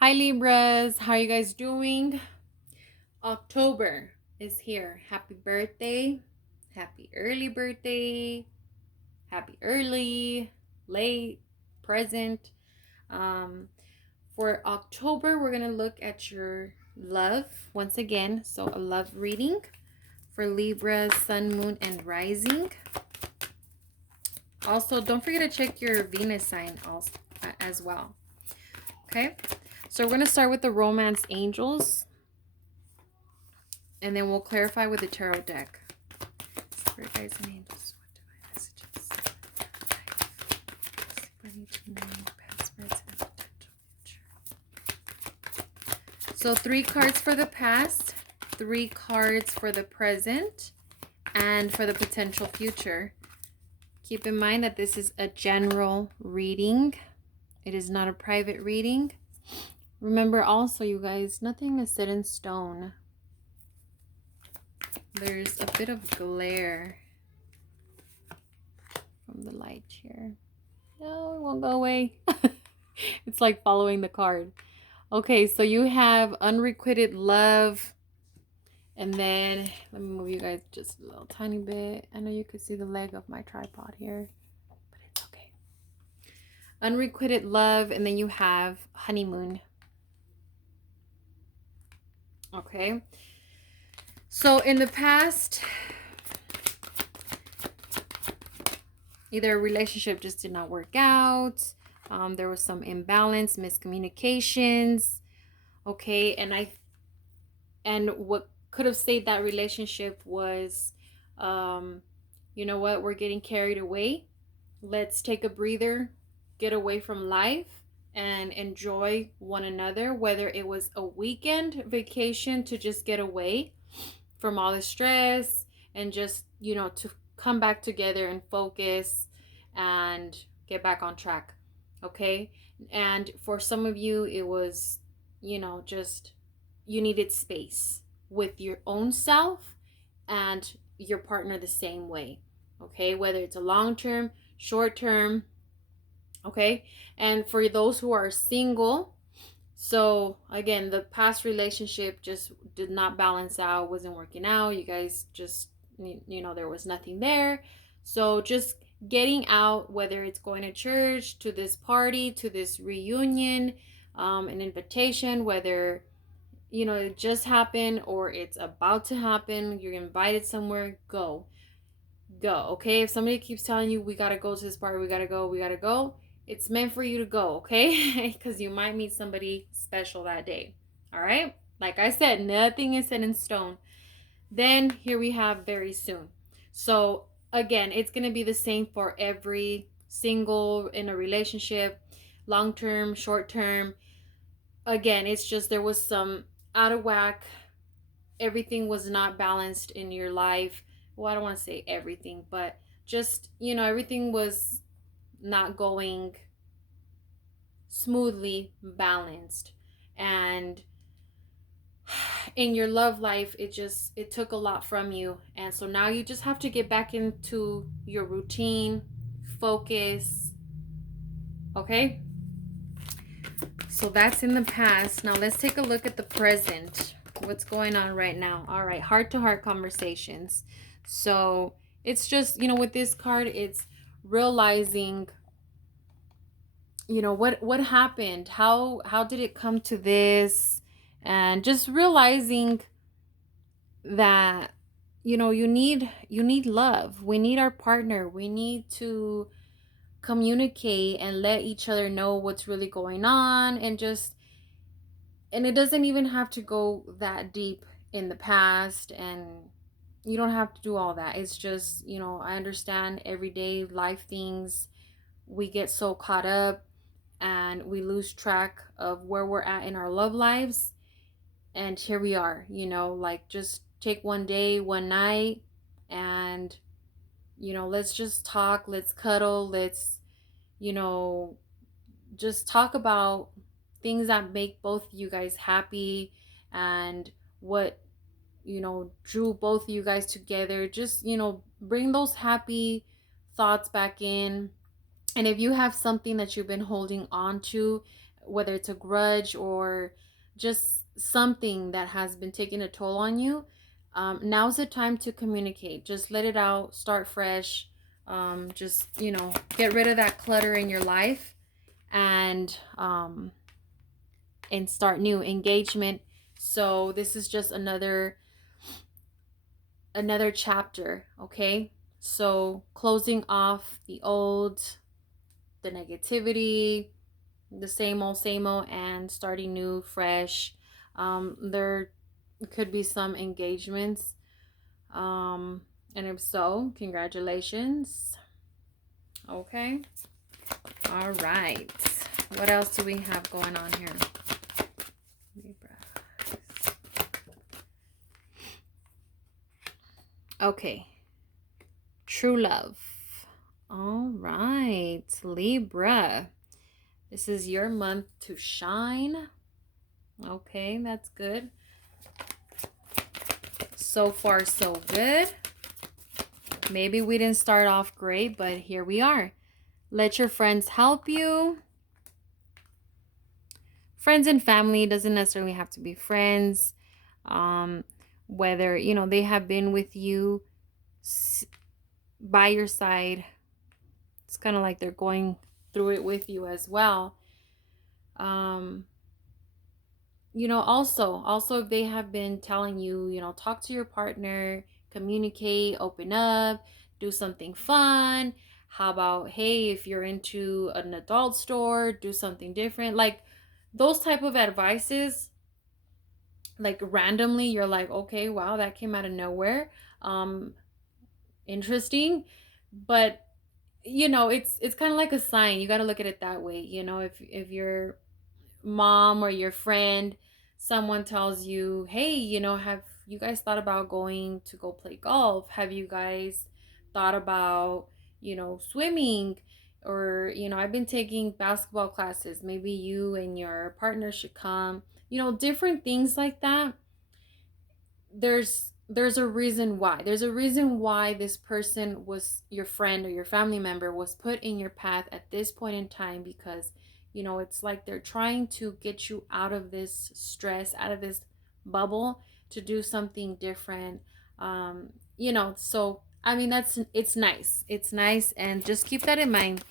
Hi Libras, how are you guys doing? October is here. Happy birthday. Happy early birthday. Happy early, late, present. Um, for October, we're going to look at your love once again. So, a love reading for Libra, Sun, Moon, and Rising. Also, don't forget to check your Venus sign also, as well. Okay, so we're going to start with the Romance Angels. And then we'll clarify with the tarot deck. Spirit guides and angels, what divine messages? I need to know past, present, and potential future. So 3 cards for the past, 3 cards for the present, and for the potential future. Keep in mind that this is a general reading. It is not a private reading. Remember also, you guys, nothing is set in stone. There's a bit of glare from the light here. No, it won't go away. It's like following the card. Okay, so you have unrequited love. And then, let me move you guys just a little tiny bit. I know you could see the leg of my tripod here, but it's okay. Unrequited love, and then you have honeymoon. Okay. So in the past, either a relationship just did not work out. There was some imbalance, miscommunications. Okay, and what could have saved that relationship was, you know what, we're getting carried away. Let's take a breather, get away from life, and enjoy one another, whether it was a weekend vacation to just get away from all the stress and just, to come back together and focus and get back on track. Okay. And for some of you, it was, just you needed space with your own self and your partner the same way. Okay. Whether it's a long term, short term. Okay. And for those who are single, so again, the past relationship just did not balance out, wasn't working out. You guys just, there was nothing there. So just getting out, whether it's going to church, to this party, to this reunion, an invitation, whether, it just happened or it's about to happen, you're invited somewhere, go. Okay? If somebody keeps telling you, we got to go to this party, we got to go, it's meant for you to go, okay? Because you might meet somebody special that day. All right? Like I said, nothing is set in stone. Then here we have very soon. So again, it's going to be the same for every single in a relationship, long term, short term. Again, it's just there was some out of whack. Everything was not balanced in your life. Well, I don't want to say everything, but just, everything was not going smoothly balanced. And in your love life, it took a lot from you. And so now you just have to get back into your routine, focus. Okay? So that's in the past. Now let's take a look at the present. What's going on right now? All right, heart to heart conversations. So it's just, with this card, it's realizing, what happened, how did it come to this, and just realizing that, you need love. We need our partner. We need to communicate and let each other know what's really going on, and it doesn't even have to go that deep in the past, and you don't have to do all that. It's just, I understand everyday life things, we get so caught up and we lose track of where we're at in our love lives. And here we are, like, just take one day, one night, and let's just talk, let's cuddle, let's, just talk about things that make both you guys happy, and what, drew both you guys together. Just, bring those happy thoughts back in. And if you have something that you've been holding on to, whether it's a grudge or just something that has been taking a toll on you, now's the time to communicate. Just let it out, start fresh. Just, get rid of that clutter in your life, and start new engagement. So this is just another chapter, okay? So closing off the old, the negativity, the same old, and starting new, fresh. There could be some engagements. And if so, congratulations. Okay. All right. What else do we have going on here? Libra. Okay. True love. All right. Libra. This is your month to shine. Okay, that's good. So far, so good. Maybe we didn't start off great, but here we are. Let your friends help you. Friends and family doesn't necessarily have to be friends. Whether, they have been with you by your side. It's kind of like they're going through it with you as well. Also if they have been telling you, talk to your partner, communicate, open up, do something fun. How about, hey, if you're into an adult store, do something different. Like those type of advices, like randomly you're like, okay, wow, that came out of nowhere. Interesting. But it's kind of like a sign. You got to look at it that way. If your mom or your friend, someone tells you, hey, have you guys thought about going to go play golf? Have you guys thought about, swimming? Or, I've been taking basketball classes. Maybe you and your partner should come. Different things like that. There's a reason why. There's a reason why this person was your friend or your family member was put in your path at this point in time, because it's like they're trying to get you out of this stress, out of this bubble, to do something different. So I mean, it's nice. It's nice, and just keep that in mind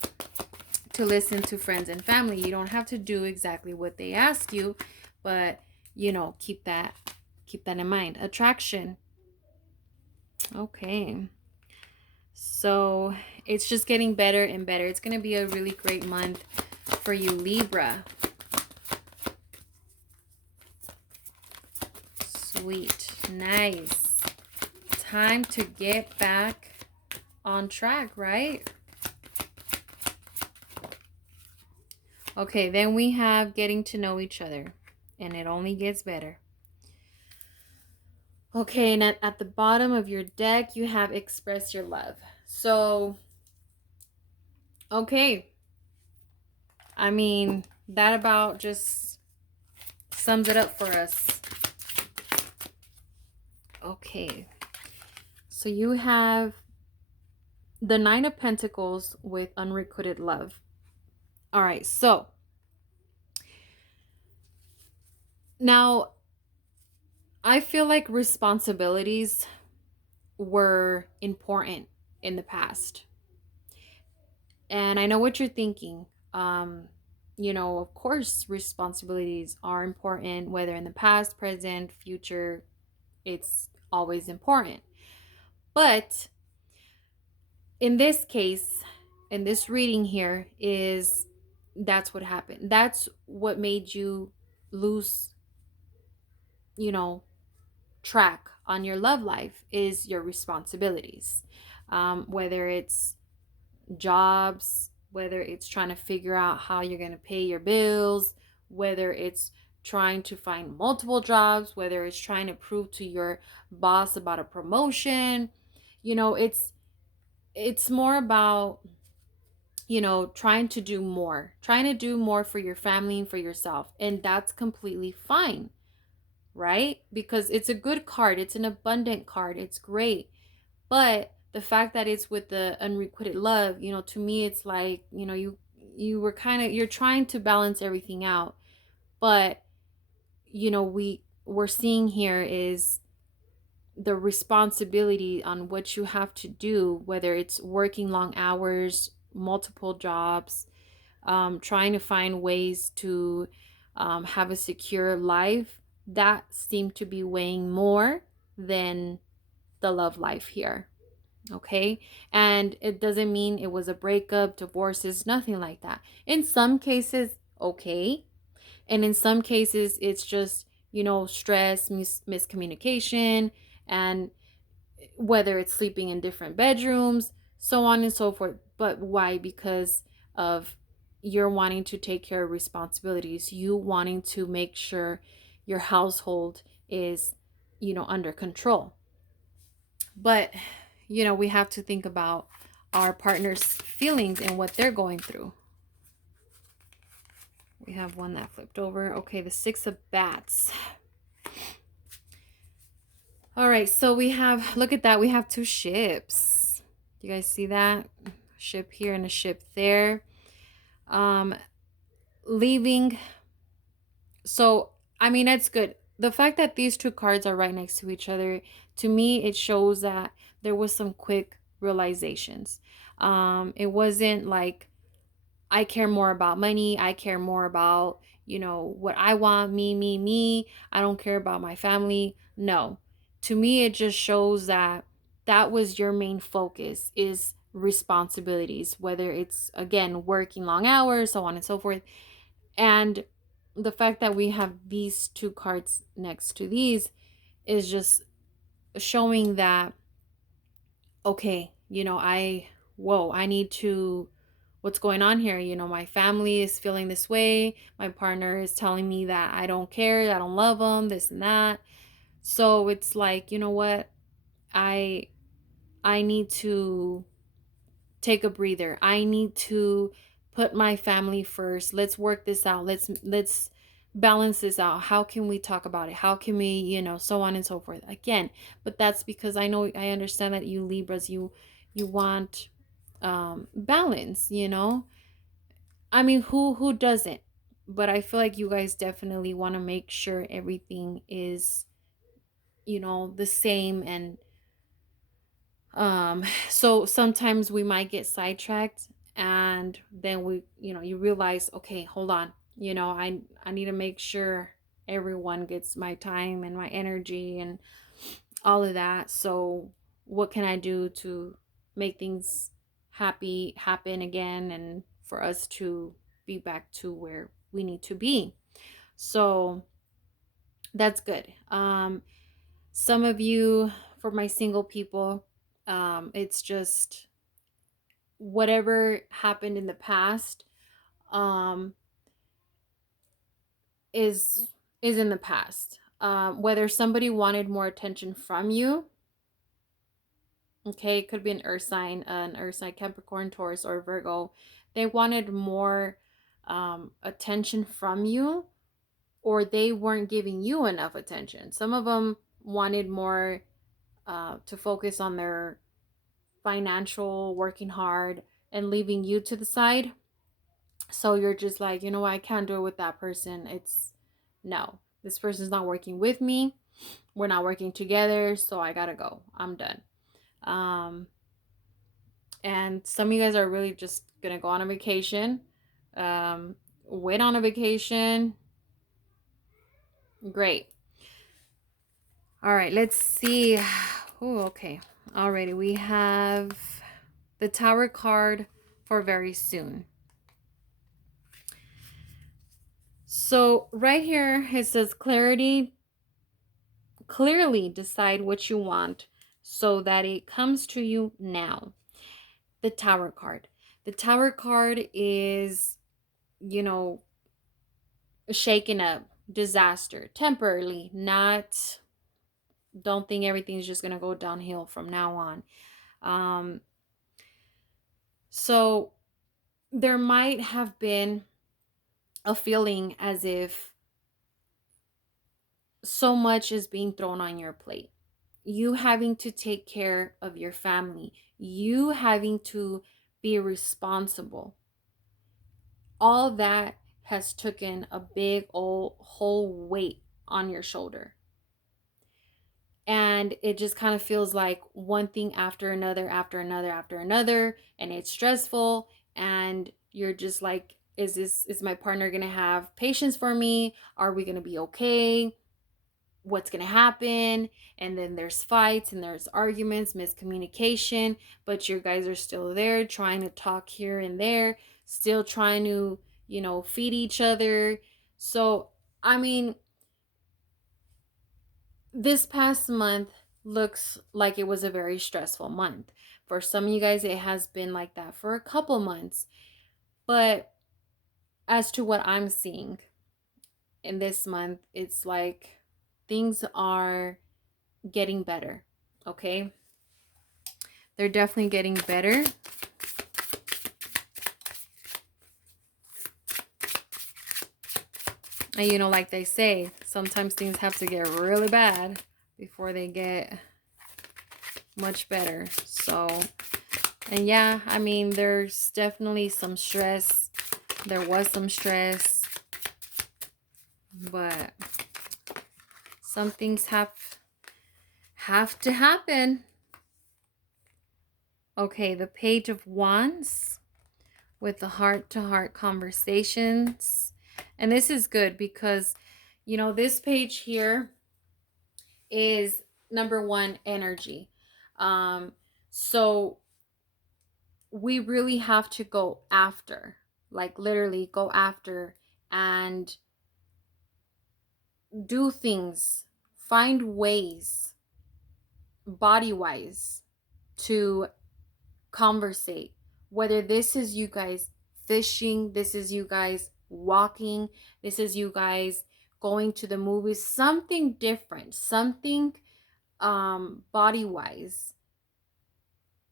to listen to friends and family. You don't have to do exactly what they ask you, but keep that in mind. Attraction. Okay. So it's just getting better and better. It's going to be a really great month for you, Libra. Sweet. Nice. Time to get back on track, right? Okay, then we have getting to know each other, and it only gets better. Okay, and at the bottom of your deck, you have express your love. So, okay. I mean, that about just sums it up for us. Okay. So you have the Nine of Pentacles with unrequited love. All right, so now I feel like responsibilities were important in the past. And I know what you're thinking. Of course, responsibilities are important, whether in the past, present, future, it's always important. But in this case, in this reading here, that's what happened. That's what made you lose, track on your love life, is your responsibilities. Whether it's jobs, whether it's trying to figure out how you're going to pay your bills, whether it's trying to find multiple jobs, whether it's trying to prove to your boss about a promotion. It's more about trying to do more for your family and for yourself, and that's completely fine, right? Because it's a good card, it's an abundant card, it's great. But the fact that it's with the unrequited love, to me, it's like, you're trying to balance everything out. But we're seeing here is the responsibility on what you have to do, whether it's working long hours, multiple jobs, trying to find ways to have a secure life, that seemed to be weighing more than the love life here. Okay. And it doesn't mean it was a breakup, divorces, nothing like that. In some cases, okay. And in some cases, it's just, stress, miscommunication, and whether it's sleeping in different bedrooms, so on and so forth. But why? Because of you're wanting to take care of responsibilities, you wanting to make sure your household is, under control. But, we have to think about our partner's feelings and what they're going through. We have one that flipped over. Okay, the Six of Bats. All right, so we have, look at that, we have two ships. You guys see that? Ship here and a ship there. Leaving. So, I mean, that's good. The fact that these two cards are right next to each other, to me, it shows that there was some quick realizations. It wasn't like, I care more about money. I care more about, what I want, me. I don't care about my family. No. To me, it just shows that that was your main focus is responsibilities, whether it's, again, working long hours, so on and so forth. And the fact that we have these two cards next to these is just showing that, okay, I need to, what's going on here? My family is feeling this way. My partner is telling me that I don't care, I don't love them, this and that. So it's like, you know what? I I need to take a breather. I need to put my family first. Let's work this out. Let's balance this out. How can we talk about it? How can we, so on and so forth. Again, but that's because I understand that you Libras, you want balance, I mean, who doesn't? But I feel like you guys definitely want to make sure everything is, the same. And so sometimes we might get sidetracked, and then you realize, okay, hold on, I need to make sure everyone gets my time and my energy and all of that. So what can I do to make things happen again, and for us to be back to where we need to be? So that's good. Some of you, for my single people, it's just whatever happened in the past, um is in the past. Whether somebody wanted more attention from you, okay, it could be an earth sign, Capricorn, Taurus, or Virgo. They wanted more attention from you, or they weren't giving you enough attention. Some of them wanted more to focus on their financial, working hard, and leaving you to the side. So you're just like, you know what, I can't do it with that person. It's no, this person's not working with me. We're not working together, so I gotta go. I'm done. Um, and some of you guys are really just gonna go on a vacation. Went on a vacation. Great. All right, let's see. Oh, okay. Alrighty, we have the Tower card for very soon. So right here it says clearly decide what you want so that it comes to you now. The Tower card. The Tower card is, you know, shaken up, disaster, temporarily, not, don't think everything's just going to go downhill from now on. So there might have been a feeling as if so much is being thrown on your plate. You having to take care of your family, you having to be responsible. all that has taken a big old whole weight on your shoulder. And it just kind of feels like one thing after another, after another, after another. And it's stressful. And you're just like, is my partner going to have patience for me? Are we going to be okay? What's going to happen? And then there's fights and there's arguments, miscommunication, but you guys are still there trying to talk here and there, still trying to, feed each other. So, I mean, this past month looks like it was a very stressful month. For some of you guys, it has been like that for a couple months. But as to what I'm seeing in this month, it's like things are getting better. Okay? They're definitely getting better. And like they say, sometimes things have to get really bad before they get much better. So, and yeah, I mean, there's definitely some stress. There was some stress, but some things have to happen. Okay, the Page of Wands with the heart-to-heart conversations. And this is good because, this page here is number one, energy. So we really have to go after, like literally go after and do things, find ways, body wise, to conversate. Whether this is you guys fishing, this is you guys walking, this is you guys going to the movies, something different, something body wise,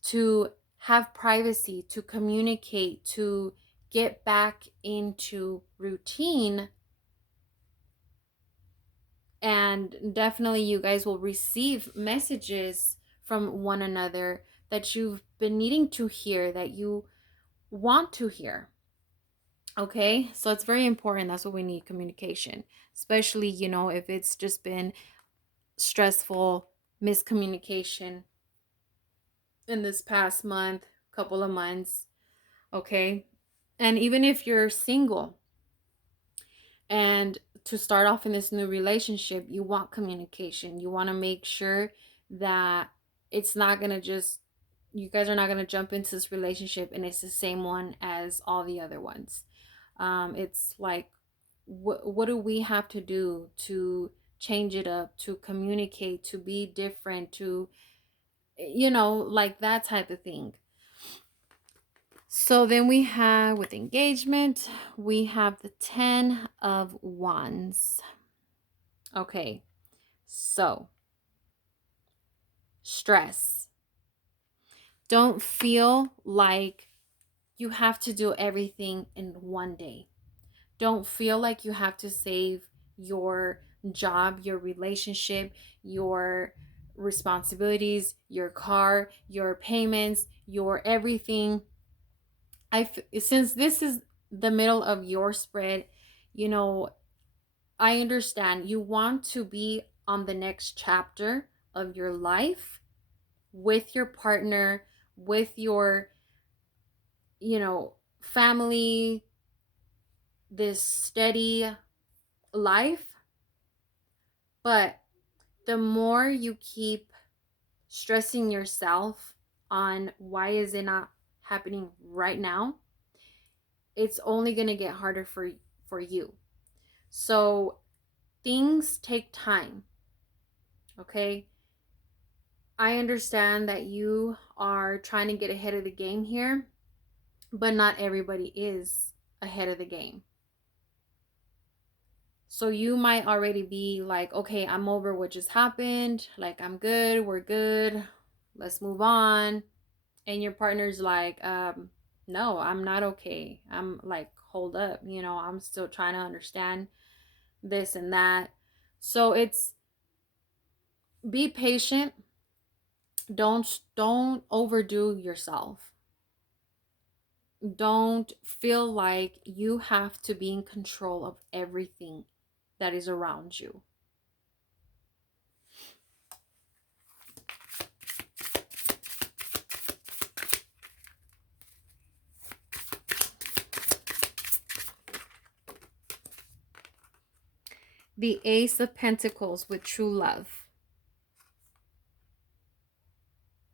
to have privacy, to communicate, to get back into routine. And definitely you guys will receive messages from one another that you've been needing to hear, that you want to hear. Okay, so it's very important. That's what we need, communication, especially if it's just been stressful miscommunication in this past month, couple of months. Okay, and even if you're single and to start off in this new relationship, you want communication. You want to make sure that it's not going to just, you guys are not going to jump into this relationship and it's the same one as all the other ones. It's like, what do we have to do to change it up, to communicate, to be different, to, like that type of thing. So then we have, with engagement, we have the 10 of Wands. Okay, so stress. Don't feel like you have to do everything in one day. Don't feel like you have to save your job, your relationship, your responsibilities, your car, your payments, your everything. Since this is the middle of your spread, I understand you want to be on the next chapter of your life with your partner, with your, family, this steady life. But the more you keep stressing yourself on why is it not happening right now, it's only going to get harder for you. So things take time. Okay? I understand that you are trying to get ahead of the game here, but not everybody is ahead of the game. So you might already be like, okay, I'm over what just happened. Like, I'm good. We're good. Let's move on. And your partner's like, no, I'm not okay. I'm like, hold up. I'm still trying to understand this and that. So it's, be patient. Don't overdo yourself. Don't feel like you have to be in control of everything that is around you. The Ace of Pentacles with true love.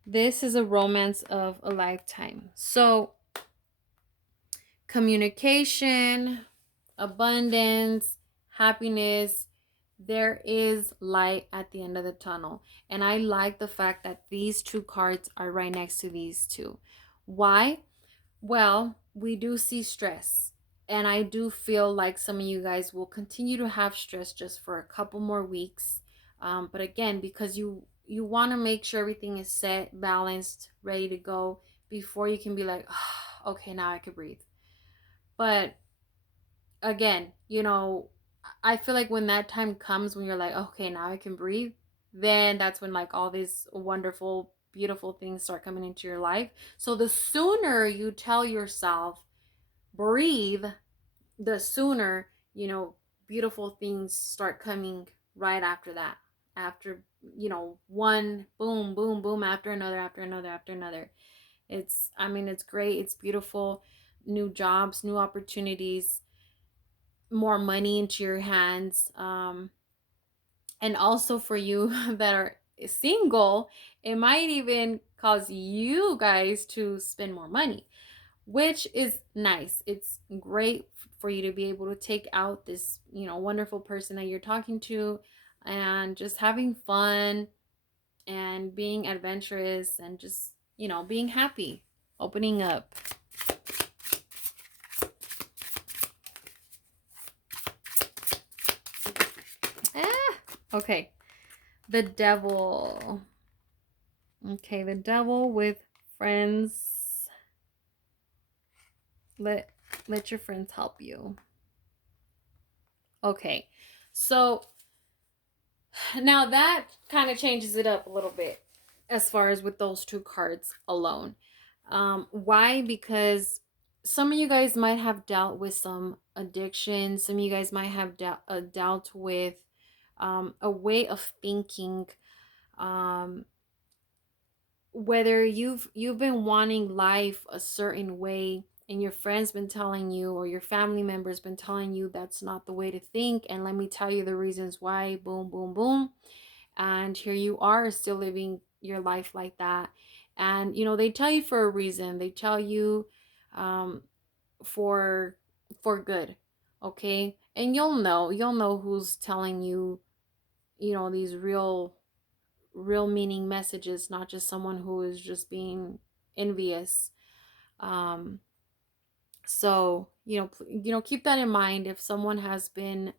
This is a romance of a lifetime. So, communication, abundance, happiness, there is light at the end of the tunnel. And I like the fact that these two cards are right next to these two. Why? Well, we do see stress. And I do feel like some of you guys will continue to have stress just for a couple more weeks. But again, because you want to make sure everything is set, balanced, ready to go before you can be like, oh, okay, now I can breathe. But again, I feel like when that time comes when you're like, okay, now I can breathe, then that's when like all these wonderful, beautiful things start coming into your life. So the sooner you tell yourself, breathe, the sooner, beautiful things start coming right after that. After, one boom, boom, boom after another, after another, after another. It's great. It's beautiful. New jobs, new opportunities, more money into your hands, and also for you that are single, it might even cause you guys to spend more money, which is nice. It's great for you to be able to take out this wonderful person that you're talking to and just having fun and being adventurous and just being happy, opening up. Okay. The Devil. Okay, the Devil with friends. Let your friends help you. Okay. So now that kind of changes it up a little bit as far as with those two cards alone. Why? Because some of you guys might have dealt with some addiction. Some of you guys might have dealt with a way of thinking, um, whether you've been wanting life a certain way and your friends been telling you or your family members been telling you that's not the way to think, and let me tell you the reasons why, boom boom boom, and here you are still living your life like that. And they tell you for a reason. They tell you um for good. Okay, and you'll know who's telling you these real meaning messages, not just someone who is just being envious. um so keep that in mind. If someone has been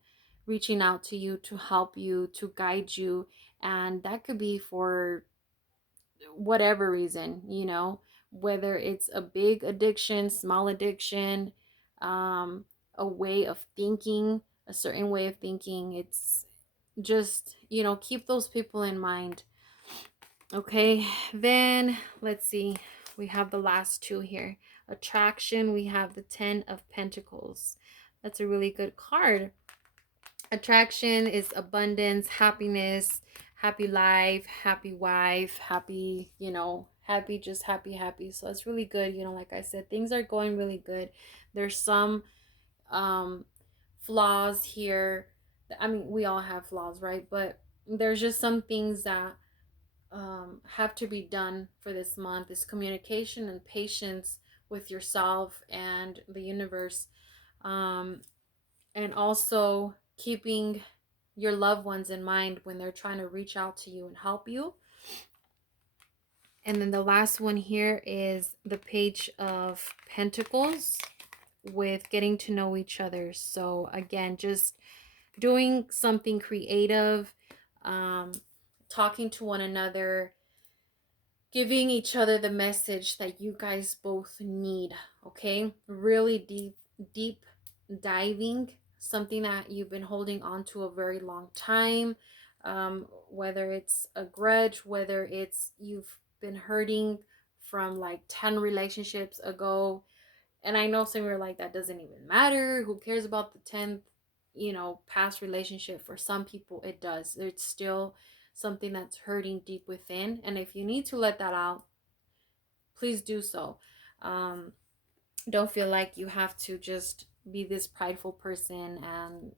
reaching out to you to help you, to guide you, and that could be for whatever reason, whether it's a big addiction, small addiction, a way of thinking, a certain way of thinking, it's just keep those people in mind. Okay, then let's see. We have the last two here. Attraction, we have the 10 of Pentacles. That's a really good card. Attraction is abundance, happiness, happy life, happy wife, happy, happy, just happy, happy. So it's really good. Like I said, things are going really good. There's some um flaws here. I mean, we all have flaws, right? But there's just some things that have to be done for this month. Is communication and patience with yourself and the universe, and also keeping your loved ones in mind when they're trying to reach out to you and help you. And then the last one here is the Page of Pentacles with getting to know each other. So again, just doing something creative, talking to one another, giving each other the message that you guys both need. Okay, really deep diving, something that you've been holding on to a very long time, whether it's a grudge, whether it's you've been hurting from like 10 relationships ago, And I know some of you are like, that doesn't even matter. Who cares about the 10th, past relationship? For some people, it does. It's still something that's hurting deep within. And if you need to let that out, please do so. Don't feel like you have to just be this prideful person and,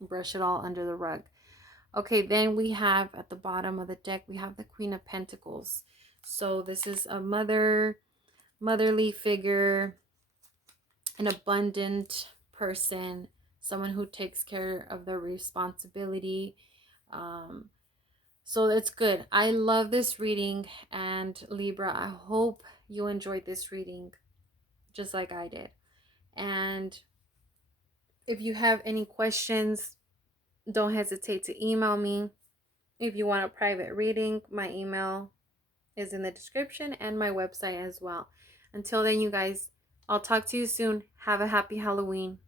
brush it all under the rug. Okay, then we have at the bottom of the deck, we have the Queen of Pentacles. So this is a motherly figure, an abundant person, someone who takes care of their responsibility. Um, so it's good. I love this reading, and Libra, I hope you enjoyed this reading just like I did. And if you have any questions, don't hesitate to email me. If you want a private reading, my email is in the description and my website as well. Until then, you guys, I'll talk to you soon. Have a happy Halloween.